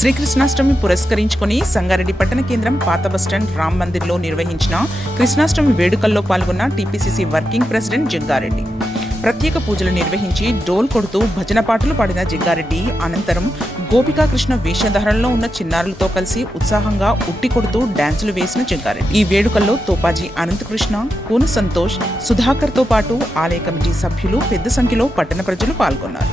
శ్రీకృష్ణాష్టమి పురస్కరించుకుని సంగారెడ్డి పట్టణ కేంద్రం పాత బస్టాండ్ రామ్ మందిర్లో నిర్వహించిన కృష్ణాష్టమి వేడుకల్లో పాల్గొన్న టీపీసీసీ వర్కింగ్ ప్రెసిడెంట్ జగ్గారెడ్డి. ప్రత్యేక పూజలు నిర్వహించి డోల్ కొడుతూ భజన పాటలు పాడిన జగ్గారెడ్డి అనంతరం గోపికాకృష్ణ వేషధారణలో ఉన్న చిన్నారులతో కలిసి ఉత్సాహంగా ఉట్టి కొడుతూ డాన్సులు వేసిన జగ్గారెడ్డి. ఈ వేడుకల్లో తోపాజీ అనంతకృష్ణ, కూను సంతోష్, సుధాకర్తో పాటు ఆలయ కమిటీ సభ్యులు పెద్ద సంఖ్యలో పట్టణ ప్రజలు పాల్గొన్నారు.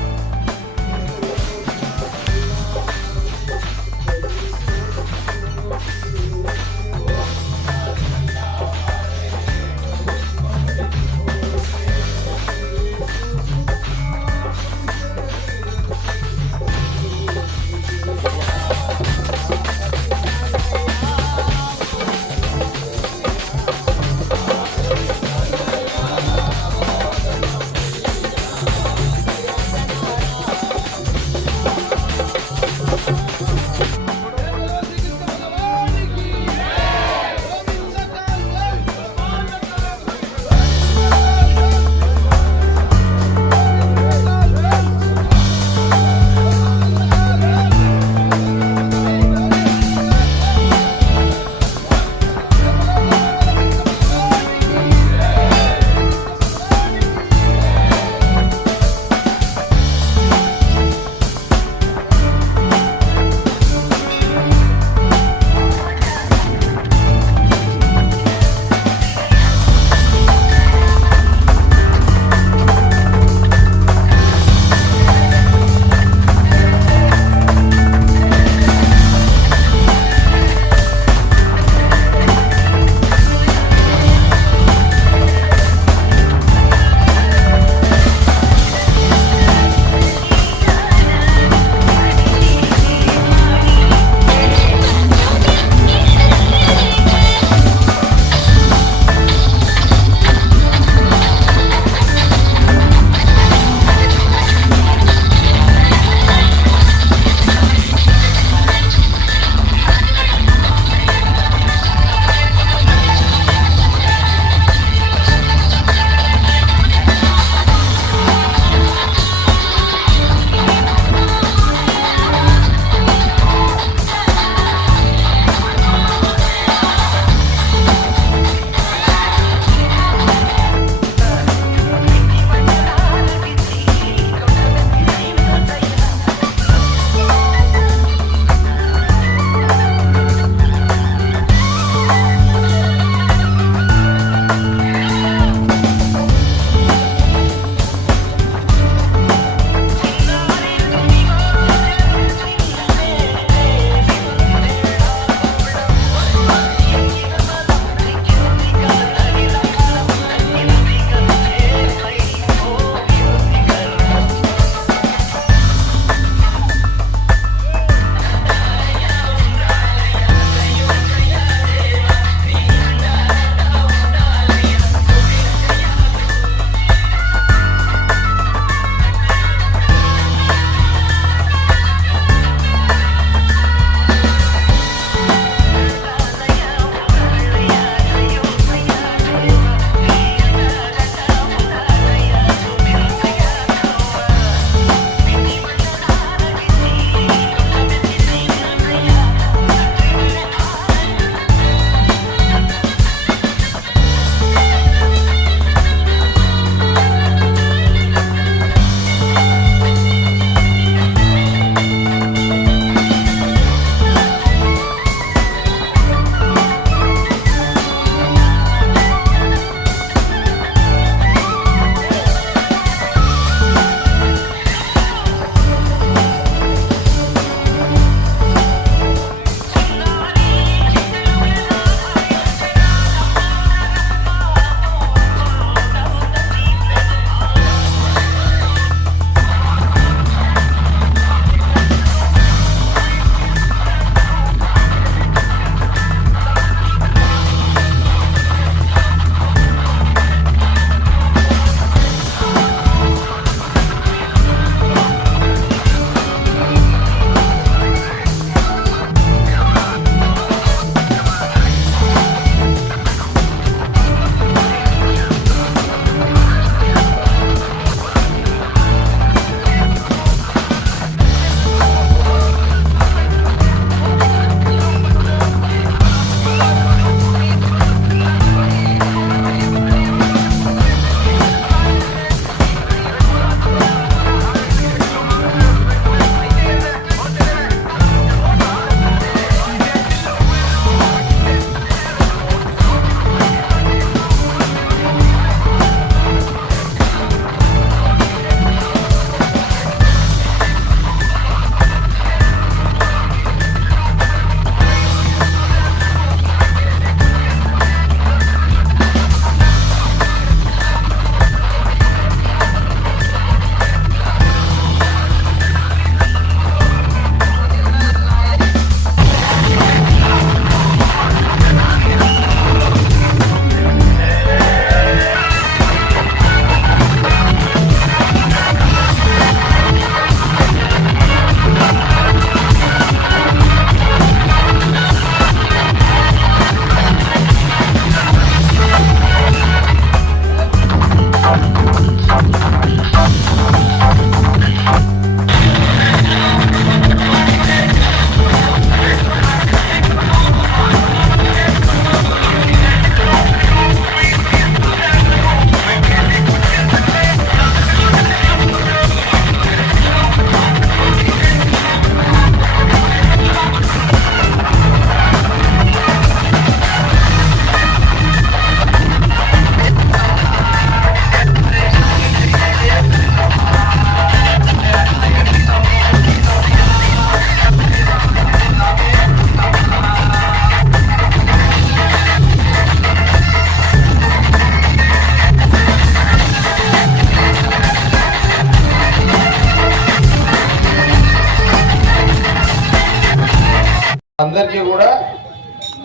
అందరికీ కూడా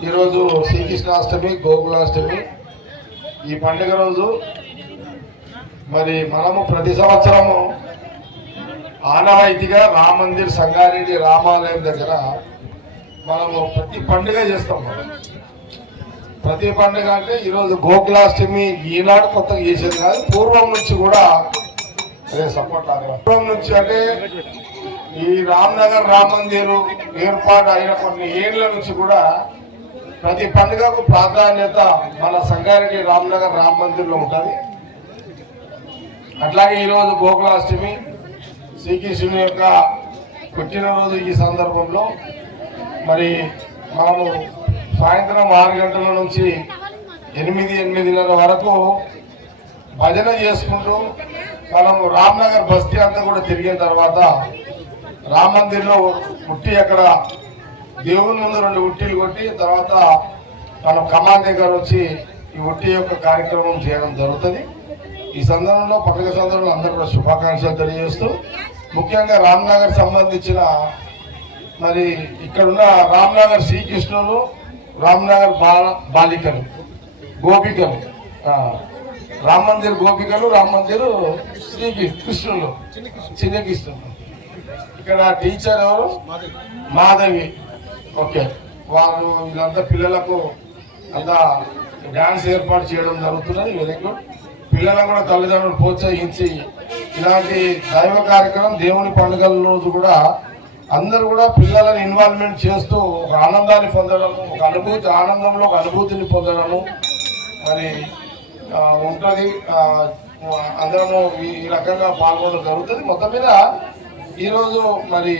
ఈరోజు శ్రీకృష్ణాష్టమి, గోకులాష్టమి ఈ పండుగ రోజు మరి మనము ప్రతి సంవత్సరము ఆనవాయితీగా రామ మందిర్ సంగారెడ్డి రామాలయం దగ్గర మనము ప్రతి పండుగ చేస్తాం. ప్రతి పండుగ అంటే ఈరోజు గోకులాష్టమి ఈనాడు కొత్తగా చేసేది కాదు, పూర్వం నుంచి కూడా అదే సపోర్ట్. పూర్వం నుంచి అంటే ఈ రామ్నగర్ రామ మందిర్ ఏర్పాటు అయిన కొన్ని ఏళ్ల నుంచి కూడా ప్రతి పండుగకు ప్రాధాన్యత మన సంగారెడ్డి రామ్నగర్ రామ మందిర్లో ఉంటుంది. అట్లాగే ఈరోజు గోకులాష్టమి శ్రీకృష్ణుని యొక్క పుట్టినరోజు. ఈ సందర్భంలో మరి మనము సాయంత్రం 6 గంటల నుంచి 8-8:30 వరకు భజన చేసుకుంటూ మనము రామ్నగర్ బస్తీ అంతా కూడా తిరిగిన తర్వాత రామ మందిర్లో ఉట్టి అక్కడ దేవుని ముందు 2 ఉట్టీలు కొట్టి తర్వాత మనం కమాన్ దగ్గర వచ్చి ఈ ఉట్టి యొక్క కార్యక్రమం చేయడం జరుగుతుంది. ఈ సందర్భంలో పండుగ సందర్భంలో అందరూ కూడా శుభాకాంక్షలు తెలియజేస్తూ, ముఖ్యంగా రామ్నగర్ సంబంధించిన మరి ఇక్కడున్న రామ్నగర్ శ్రీకృష్ణులు, రామ్నగర్ బాలికలు, గోపికలు, రామ మందిర్ గోపికలు, రామ మందిర్ శ్రీకృష్ణులు, చిన్న కృష్ణులు. ఇక్కడ టీచర్ ఎవరు? మాధవి. ఓకే, వాళ్ళు వీళ్ళంతా పిల్లలకు అంతా డాన్స్ ఏర్పాటు చేయడం జరుగుతున్నది. Very good. పిల్లలను కూడా తల్లిదండ్రులు ప్రోత్సహించి ఇలాంటి దైవ కార్యక్రమం దేవుని పండుగల రోజు కూడా అందరూ కూడా పిల్లలను ఇన్వాల్వ్మెంట్ చేస్తూ ఒక ఆనందాన్ని పొందడము, ఒక అనుభూతి, ఆనందంలో ఒక అనుభూతిని పొందడము మరి ఉంటుంది. అందరము ఈ రకంగా పాల్గొనడం జరుగుతుంది. మొత్తం మీద ఈరోజు మరి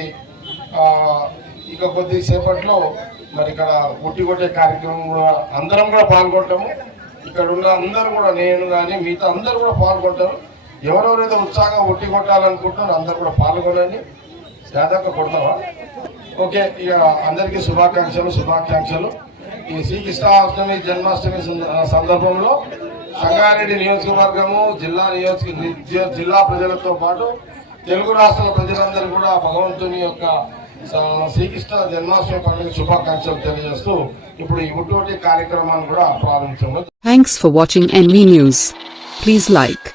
ఇక కొద్దిసేపట్లో మరి ఇక్కడ ఉట్టి కొట్టే కార్యక్రమం కూడా అందరం కూడా పాల్గొంటాము. ఇక్కడ ఉన్న అందరూ కూడా, నేను కానీ మిగతా అందరూ కూడా పాల్గొంటారు. ఎవరెవరైతే ఉత్సాహంగా ఉట్టి కొట్టాలనుకుంటున్నారో అందరూ కూడా పాల్గొనండి. దాదాపు కొడతావా? ఓకే, ఇక అందరికీ శుభాకాంక్షలు. ఈ శ్రీకృష్ణాష్టమి జన్మాష్టమి సందర్భంలో సంగారెడ్డి నియోజకవర్గము, జిల్లా ప్రజలతో పాటు తెలుగు రాష్ట్రాల ప్రజలందరూ కూడా భగవంతుని యొక్క శ్రీకృష్ణ జన్మాష్టమి పండుగ శుభాకాంక్షలు తెలియజేస్తూ ఇప్పుడు ఈ ఉట్టి కార్యక్రమాన్ని కూడా ప్రారంభించాము. Thanks for watching NV News. Please like,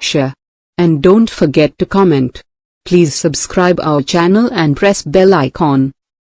share, and don't forget to comment. Please subscribe our channel and press bell icon.